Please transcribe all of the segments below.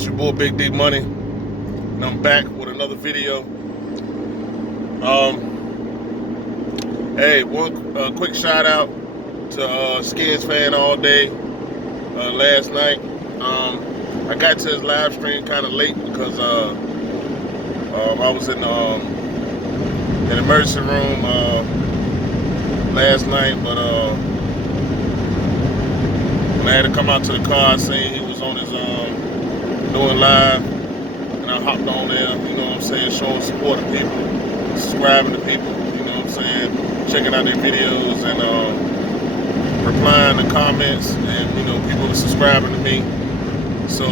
It's your boy Big D Money, and I'm back with another video. Hey, one quick shout out to Skins fan all day last night. I got to his live stream kind of late because I was in the emergency room last night, but when I had to come out to the car, I seen he was on his doing live, and I hopped on there, you know what I'm saying, showing support to people, subscribing to people, you know what I'm saying, checking out their videos and replying to comments, and you know, people are subscribing to me. So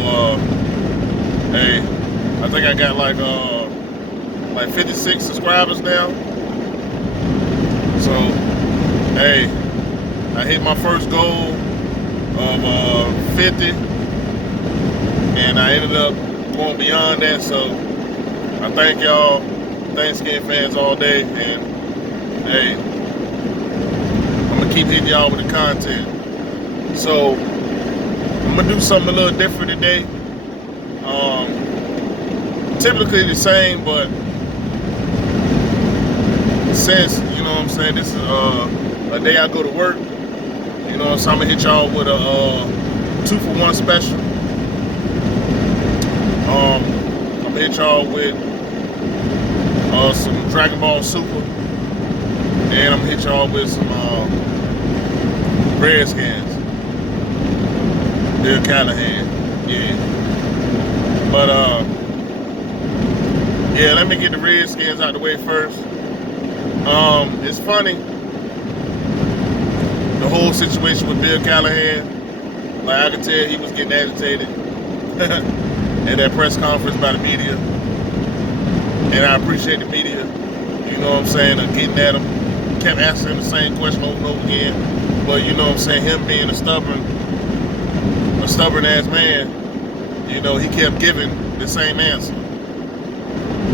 hey, I think I got like 56 subscribers now. So hey, I hit my first goal of 50, and I ended up going beyond that. So I thank y'all, thank Skin fans all day, and hey, I'm gonna keep hitting y'all with the content. So I'm gonna do something a little different today. Typically the same, but since, you know what I'm saying, this is a day I go to work, you know, so I'm gonna hit y'all with a 2-for-1 special. I'm gonna hit y'all with some Dragon Ball Super, and I'm gonna hit y'all with some Redskins. Bill Callahan, yeah. But yeah, let me get the Redskins out the way first. It's funny, the whole situation with Bill Callahan. Like, I could tell he was getting agitated at that press conference by the media, and I appreciate the media, you know what I'm saying, of getting at him. Kept asking him the same question over and over again, but you know what I'm saying, him being a stubborn ass man, you know, he kept giving the same answer.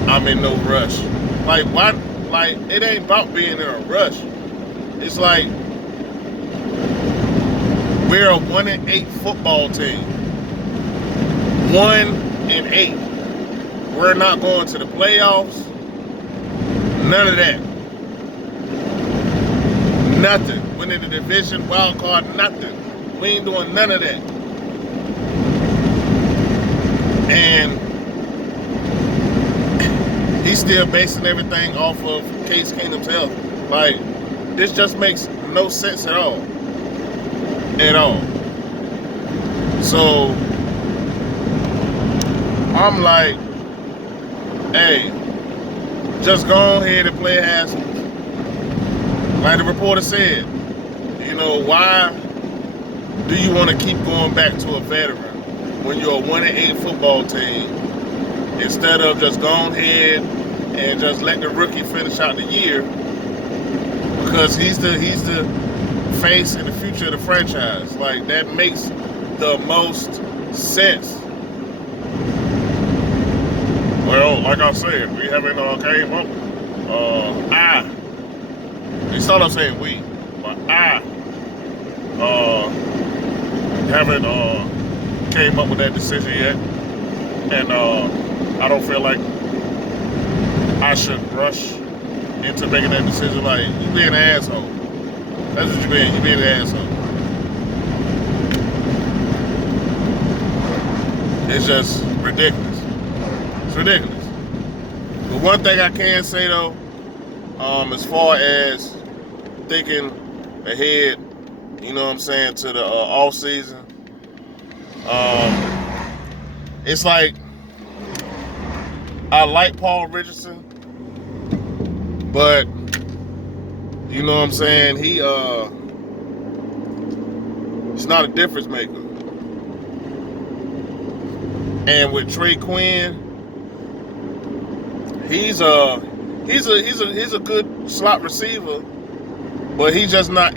I'm in no rush. Like, why? Like, it ain't about being in a rush. It's like, we're a 1-8 football team. 1-8. We're not going to the playoffs. None of that. Nothing. Winning the division, wild card, nothing. We ain't doing none of that. And he's still basing everything off of Case Kingdom's health. Like, this just makes no sense at all. At all. So I'm like, hey, just go ahead and play Haskins. Like the reporter said, you know, why do you want to keep going back to a veteran when you're a 1-8 football team, instead of just going ahead and just let the rookie finish out the year, because he's the face and the future of the franchise. Like, that makes the most sense. Well, like I said, we haven't came up. They start off saying we, but I haven't came up with that decision yet, and I don't feel like I should rush into making that decision. Like, you being an asshole. That's what you being. You being an asshole. It's just ridiculous. It's ridiculous. But one thing I can say though, as far as thinking ahead, you know what I'm saying, to the off season, it's like, I like Paul Richardson, but you know what I'm saying, he's not a difference maker. And with Trey Quinn, he's a good slot receiver, but he's just not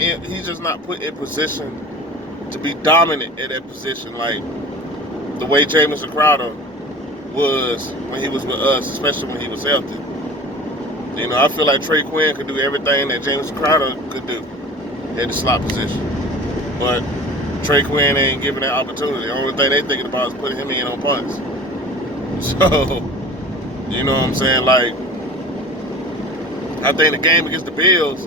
put in position to be dominant at that position, like the way Jamison Crowder was when he was with us, especially when he was healthy. You know, I feel like Trey Quinn could do everything that Jamison Crowder could do at the slot position. But Trey Quinn ain't giving that opportunity. The only thing they thinking about is putting him in on punts. So, you know what I'm saying? Like, I think the game against the Bills,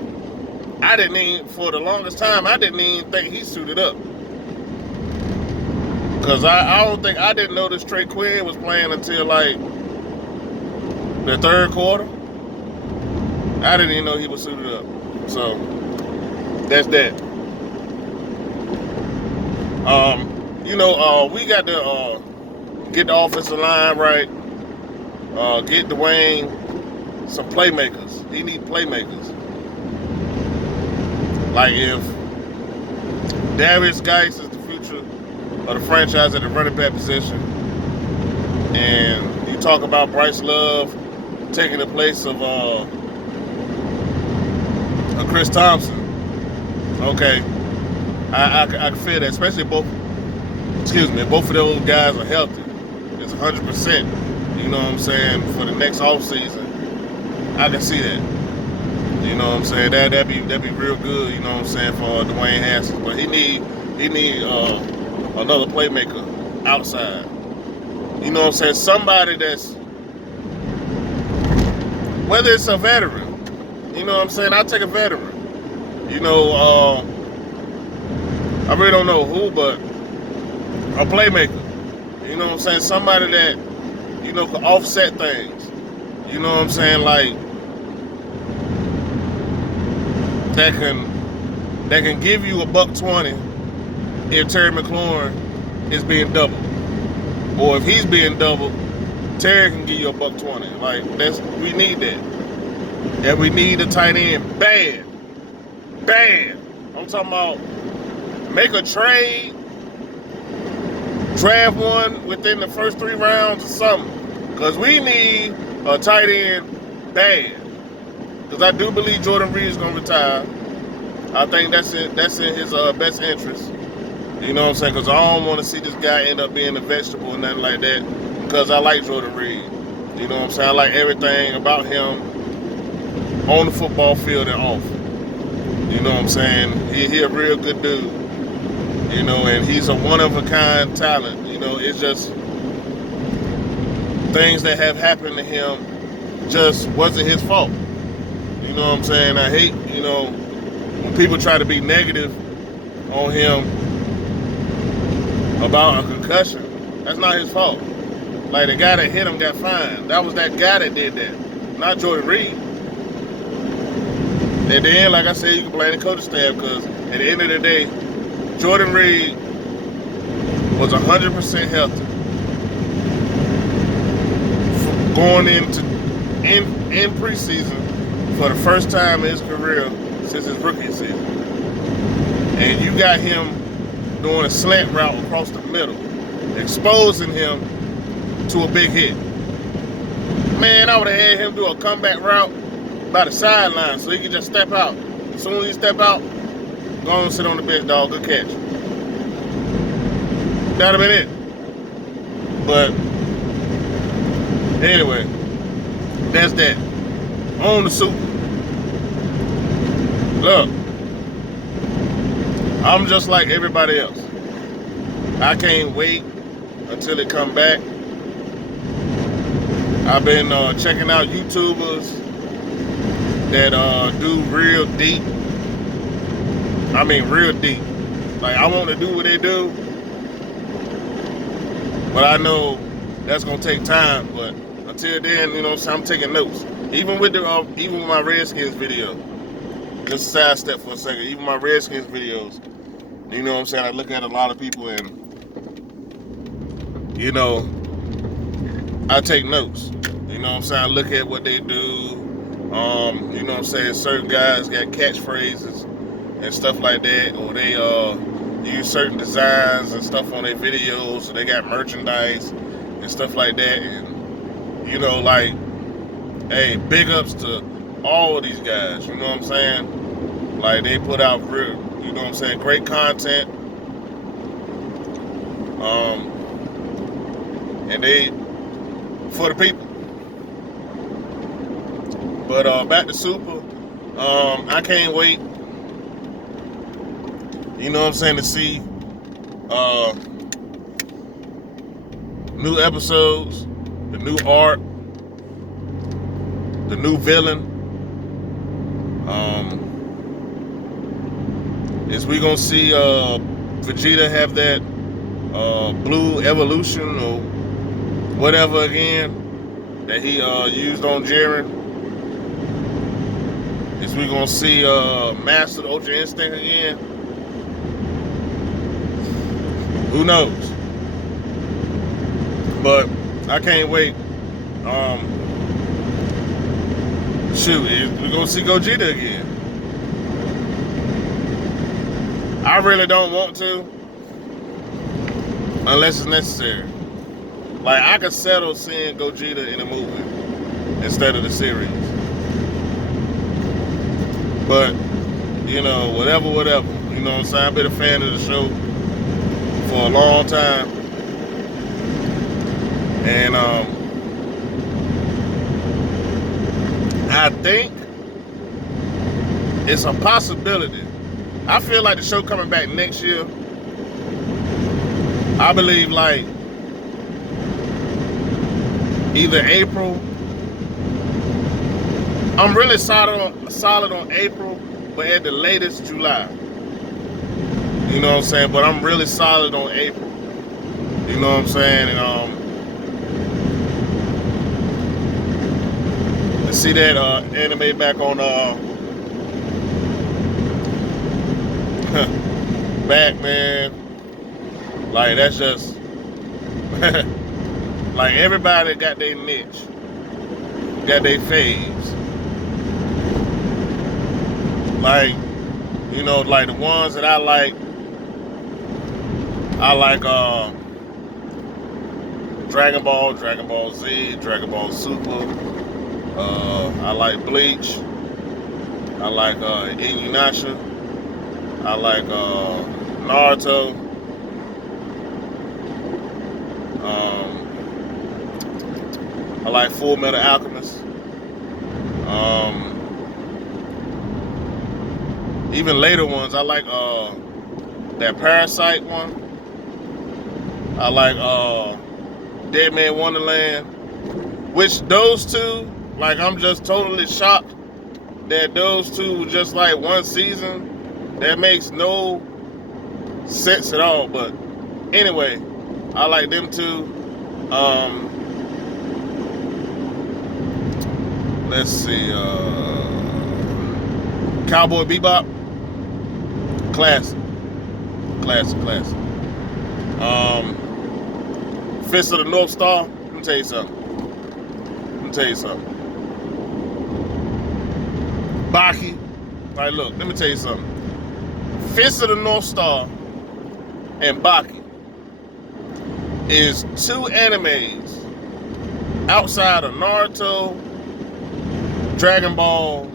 for the longest time, I didn't even think he suited up. Because I didn't notice Trey Quinn was playing until like the third quarter. I didn't even know he was suited up. So, that's that. We got to get the offensive line right. Get Dwayne some playmakers. He need playmakers. Like if Darius Geis is the future of the franchise at the running back position, and you talk about Bryce Love taking the place of Chris Thompson. Okay, I can feel that, especially both of those guys are healthy. It's 100%. You know what I'm saying? For the next offseason, I can see that. You know what I'm saying? That'd be real good. You know what I'm saying, for Dwayne Haskins. But he need another playmaker outside. You know what I'm saying? Somebody that's, whether it's a veteran. You know what I'm saying? I'll take a veteran. You know, I really don't know who, but a playmaker. You know what I'm saying? Somebody that, you know, can offset things. You know what I'm saying? Like, that can give you $120 if Terry McLaurin is being doubled. Or if he's being doubled, Terry can give you $120. Like, we need that. And we need a tight end bad. Bad. I'm talking about make a trade, draft one within the first 3 rounds or something. Because we need a tight end bad. Because I do believe Jordan Reed is going to retire. I think that's in his best interest. You know what I'm saying? Because I don't want to see this guy end up being a vegetable or nothing like that. Because I like Jordan Reed. You know what I'm saying? I like everything about him on the football field and off. You know what I'm saying? He a real good dude. You know, and he's a one-of-a-kind talent. You know, it's just things that have happened to him just wasn't his fault. You know what I'm saying? I hate, you know, when people try to be negative on him about a concussion. That's not his fault. Like, the guy that hit him got fined. That was that guy that did that, not Jordan Reed. At the end, like I said, you can blame the coaching staff, because at the end of the day, Jordan Reed was 100% healthy going in preseason for the first time in his career since his rookie season. And you got him doing a slant route across the middle, exposing him to a big hit. Man, I would have had him do a comeback route by the sideline so he could just step out. As soon as he step out, go on and sit on the bench, dog. Good catch. That'd have been it. But anyway, that's that. On the Super. Look, I'm just like everybody else. I can't wait until it come back. I've been checking out YouTubers that do real deep. I mean, real deep. Like, I want to do what they do, but I know that's gonna take time. But until then, you know, so I'm taking notes. Even with my Redskins video. Just sidestep for a second. Even my Redskins videos, you know what I'm saying? I look at a lot of people and, you know, I take notes. You know what I'm saying? I look at what they do. You know what I'm saying? Certain guys got catchphrases and stuff like that, or they use certain designs and stuff on their videos, or they got merchandise and stuff like that. And, you know, like, hey, big ups to all of these guys, you know what I'm saying? Like, they put out real, you know what I'm saying, great content. And they, for the people. But back to Super, I can't wait, you know what I'm saying, to see New episodes, the new art, the new villain. Is we gonna see Vegeta have that blue evolution or whatever again that he used on Jiren? Is we gonna see Master Ultra Instinct again? Who knows? But I can't wait. Shoot, we're gonna see Gogeta again. I really don't want to, unless it's necessary. Like, I could settle seeing Gogeta in a movie instead of the series. But, you know, whatever. You know what I'm saying? I've been a fan of the show for a long time. And I think it's a possibility. I feel like the show coming back next year. I believe like either April. I'm really solid on April, but at the latest July. You know what I'm saying? But I'm really solid on April. You know what I'm saying? And to see that anime back on back, man. Like, that's just like, everybody got their niche, got their faves. Like, you know, like the ones that I like Dragon Ball, Dragon Ball Z, Dragon Ball Super. I like Bleach. I like Inuyasha. I like Naruto. I like Full Metal Alchemist. Even later ones, I like that Parasite one. I like Dead Man Wonderland. Which those two, like, I'm just totally shocked that those two were just like one season. That makes no sense at all. But anyway, I like them too. Let's see. Cowboy Bebop. Classic. Fist of the North Star. Let me tell you something. Baki. Like, look, let me tell you something. Fist of the North Star and Baki is two animes outside of Naruto, Dragon Ball.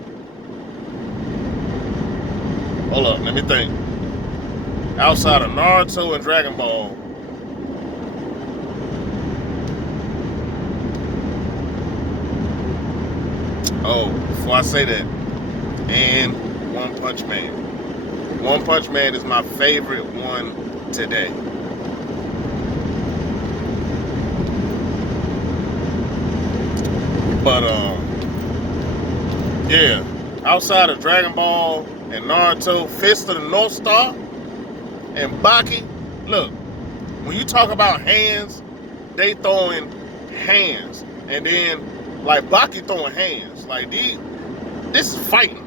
Hold up, let me think. Outside of Naruto and Dragon Ball. Oh, before I say that, and One Punch Man. One Punch Man is my favorite one today. But yeah, outside of Dragon Ball and Naruto, Fist of the North Star and Baki, look, when you talk about hands, they throwing hands, and then like Baki throwing hands. Like, this is fighting.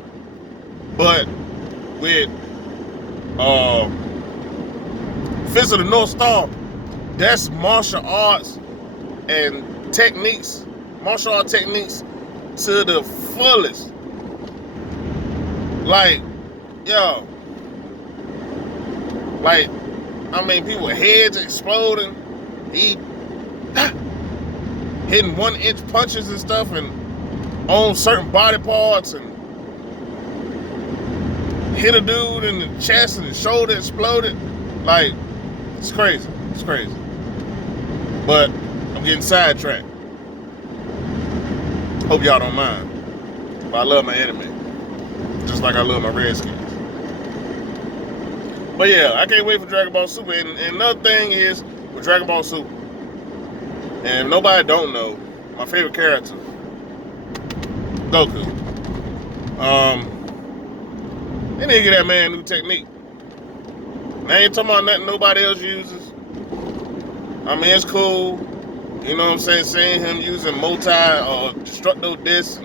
But with Fist of the North Star, that's martial arts and techniques, martial art techniques to the fullest. Like, yo, like, I mean, people heads exploding, hitting 1-inch punches and stuff, and on certain body parts, and hit a dude in the chest and his shoulder exploded. Like, it's crazy. But I'm getting sidetracked. Hope y'all don't mind. But I love my anime, just like I love my Redskins. But yeah, I can't wait for Dragon Ball Super. And another thing is with Dragon Ball Super, and if nobody don't know, my favorite character, Goku. They need to get that man a new technique. I ain't talking about nothing nobody else uses. I mean, it's cool. You know what I'm saying? Seeing him using multi-destructo discs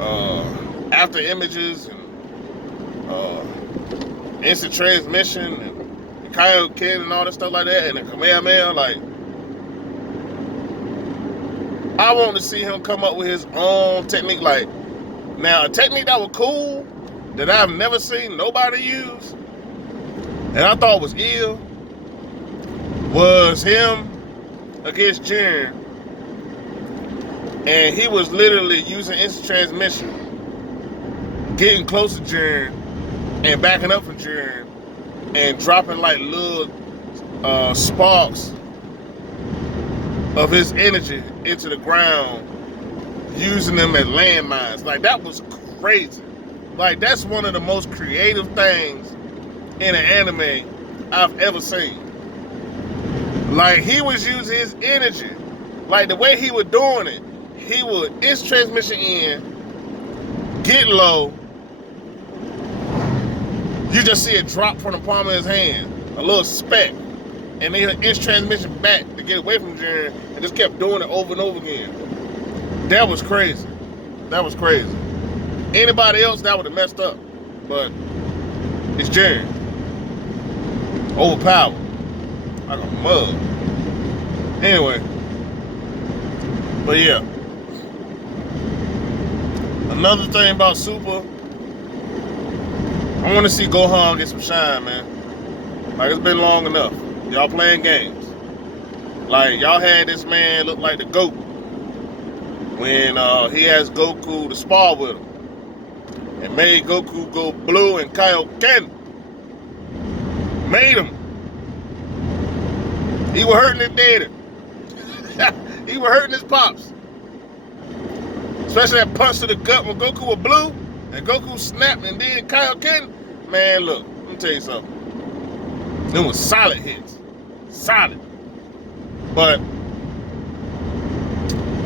and after images and instant transmission and Kaioken and all that stuff like that, and the Kamehameha. Like, I want to see him come up with his own technique. Like, now a technique that was cool that I've never seen nobody use, and I thought was ill, was him against Jiren, and he was literally using instant transmission, getting close to Jiren, and backing up from Jiren, and dropping like little sparks of his energy into the ground, using them as landmines. Like, that was crazy. Like, that's one of the most creative things in an anime I've ever seen. Like, he was using his energy. Like, the way he was doing it, he would instant transmission in, get low, you just see it drop from the palm of his hand, a little speck, and then instant transmission back to get away from Jiren, and just kept doing it over and over again. That was crazy. That was crazy. Anybody else, that would have messed up. But it's Jiren. Overpowered. Like a mug. Anyway. But yeah. Another thing about Super, I want to see Gohan get some shine, man. Like, it's been long enough. Y'all playing games. Like, y'all had this man look like the GOAT when he asked Goku to spar with him and made Goku go blue and Kaioken. Made him. He was hurting his daddy. He was hurting his pops. Especially that punch to the gut when Goku was blue and Goku snapped and then Kaioken. Man, look, let me tell you something. Them was solid hits. Solid. But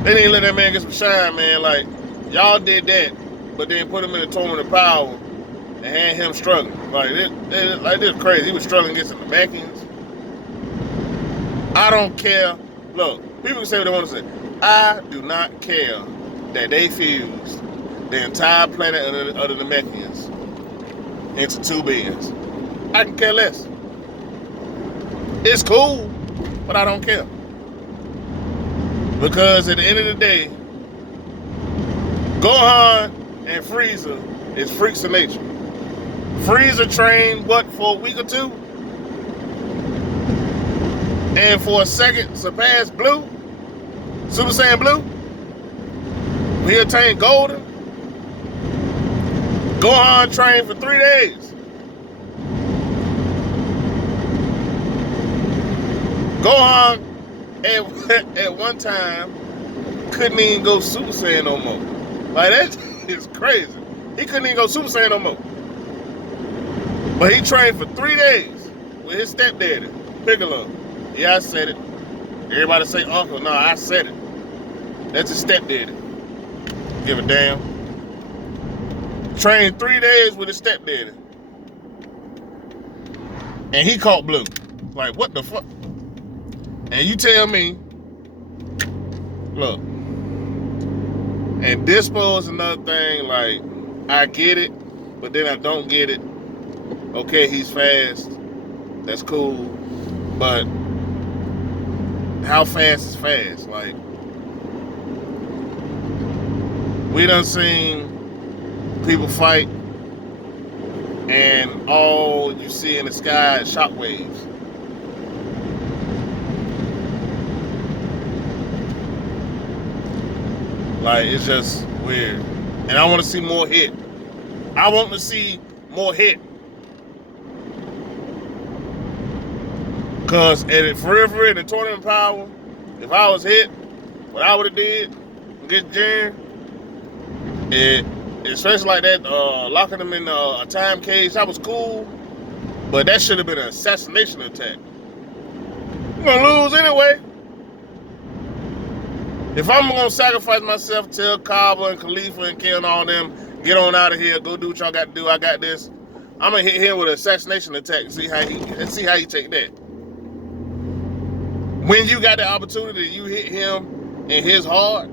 they didn't let that man get some shine, man. Like, y'all did that, but then put him in the tournament of power and had him struggling. Like, this is crazy. He was struggling against the Namekians. I don't care. Look, people can say what they want to say. I do not care that they fused the entire planet of the Namekians into two beings. I can care less. It's cool, but I don't care. Because at the end of the day, Gohan and Frieza is freaks of nature. Frieza trained, for a week or two? And for a second surpassed Blue? Super Saiyan Blue? He attained Golden? Gohan trained for 3 days. Gohan at one time couldn't even go Super Saiyan no more. Like, that is crazy. He couldn't even go Super Saiyan no more. But he trained for 3 days with his stepdaddy, Piccolo. Yeah, I said it. Everybody say uncle. No, I said it. That's his stepdaddy. Give a damn. Trained 3 days with his stepdaddy. And he caught Blue. Like, what the fuck? And you tell me, look, and Dispo is another thing, like, I get it, but then I don't get it. Okay, he's fast. That's cool. But how fast is fast? Like, we done seen people fight and all you see in the sky is shockwaves. Like, it's just weird. And I want to see more hit. I want to see more hit. Because for real, in the tournament power, if I was hit, what I would have did against Jiren, especially like that, locking him in a time cage, that was cool. But that should have been an assassination attack. You're gonna lose anyway. If I'm gonna sacrifice myself, tell Kaba and Khalifa and Ken and all them, get on out of here, go do what y'all got to do. I got this. I'm gonna hit him with an assassination attack and see how he take that. When you got the opportunity, you hit him in his heart.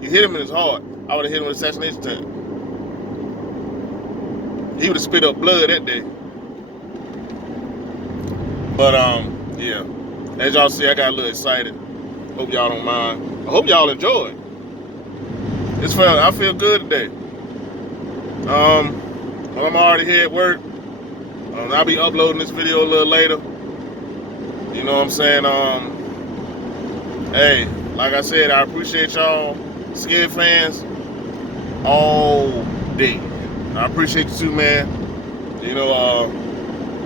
You hit him in his heart. I would have hit him with an assassination attack. He would have spit up blood that day. But yeah. As y'all see, I got a little excited. Hope y'all don't mind. I hope y'all enjoy it. I feel good today. Well, I'm already here at work. I'll be uploading this video a little later. You know what I'm saying? Hey, like I said, I appreciate y'all, Skid fans, all day. I appreciate you too, man. You know,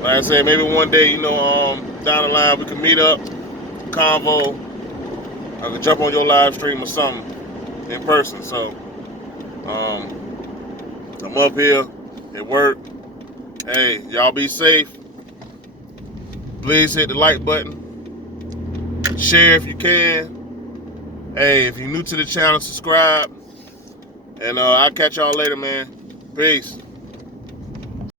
like I said, maybe one day, you know, down the line we can meet up, convo. I can jump on your live stream or something in person. So, I'm up here at work. Hey, y'all be safe. Please hit the like button. Share if you can. Hey, if you're new to the channel, subscribe. And I'll catch y'all later, man. Peace.